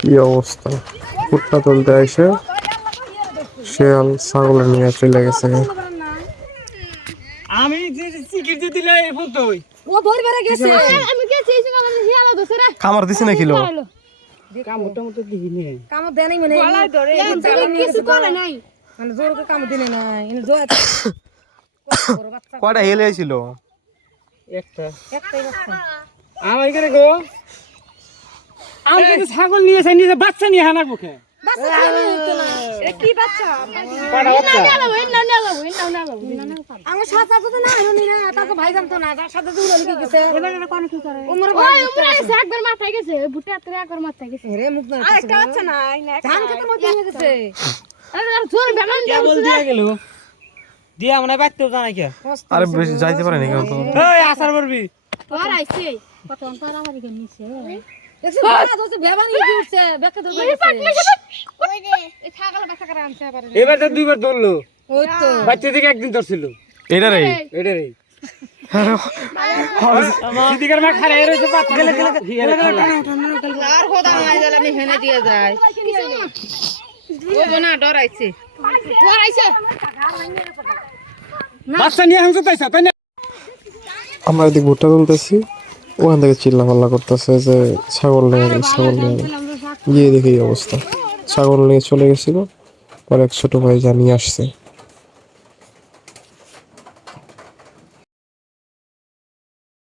কি অবস্থা! ভুট্টা তুলতে এসে শিয়াল ছাগল নিয়ে চলে গেছে। আমি যে সিকিউরিটি দিলে এই ফটোই ও ধরবারে গেছে আমি গেছি এই সময় আমি হিয়ালা দছরা খামার দিছি না কিলো কাম মোটামুটি দিইনি কাম দেনি মানে গলায় ধরে কিছু করে নাই মানে জোর করে কাম দিনে নাই ইনি জোর কয়টা হেলে ছিল? একটাই বাচ্চা আমার এখানে গো আমি কিন্তু ছাগল নিয়েছে নিজে বাচ্চা নিয়ে হানা মুখে বাচ্চা হইতো না এ কি বাচ্চা কয়টা বাচ্চা আমার সাথে তো না হইনি না তা তো ভাই জানতো না তার সাথে তো উড়ে গেছে এবার এটা কোন কি করে ওমর ভাই ওমর এসে একবার মাথায় গেছে বুটা তে একবার মাথায় গেছে রে মুখ না আরেকটা বাচ্চা নাই না ধান খেতে মধ্যে হয়ে গেছে আরে জোর বেমান কেবল দিয়া গেল দিয়া মনে বাইতেও জানাই কে আরে বেশি যাইতে পারে নাকি অত? এই আসার করবি তোর আইছে কত অন্তর আমার এখানে নিছে দেখছিস না তো বেমান ই উঠছে বেকে ধরে গেছে ওই রে এই ছাগল বাচ্চা করে আনছে আবার এবার তো দুইবার ধরলো ওই তো বাচ্চা থেকে একদিন ধরছিল এটা রে এটারে সিদ্দিকার মা খারে রইছে পাত গেলে আর খোদা নাই জালে আমি হেনে দিয়ে যাই ও বোনা ডরাইছে বাচ্চা নিয়ে হামছে তাইছা তাই না আমরা এদিকে ভুট্টা তুলতেছি, ওখান থেকে চিল্লা পাল্লা করতেছে যে ছাগল নিয়ে গেল, ছাগল নিয়ে গেল। গিয়ে দেখি এই অবস্থা, ছাগল নিয়ে চলে গেছিল। পরে এক ছোট ভাই জানিয়ে আসছে।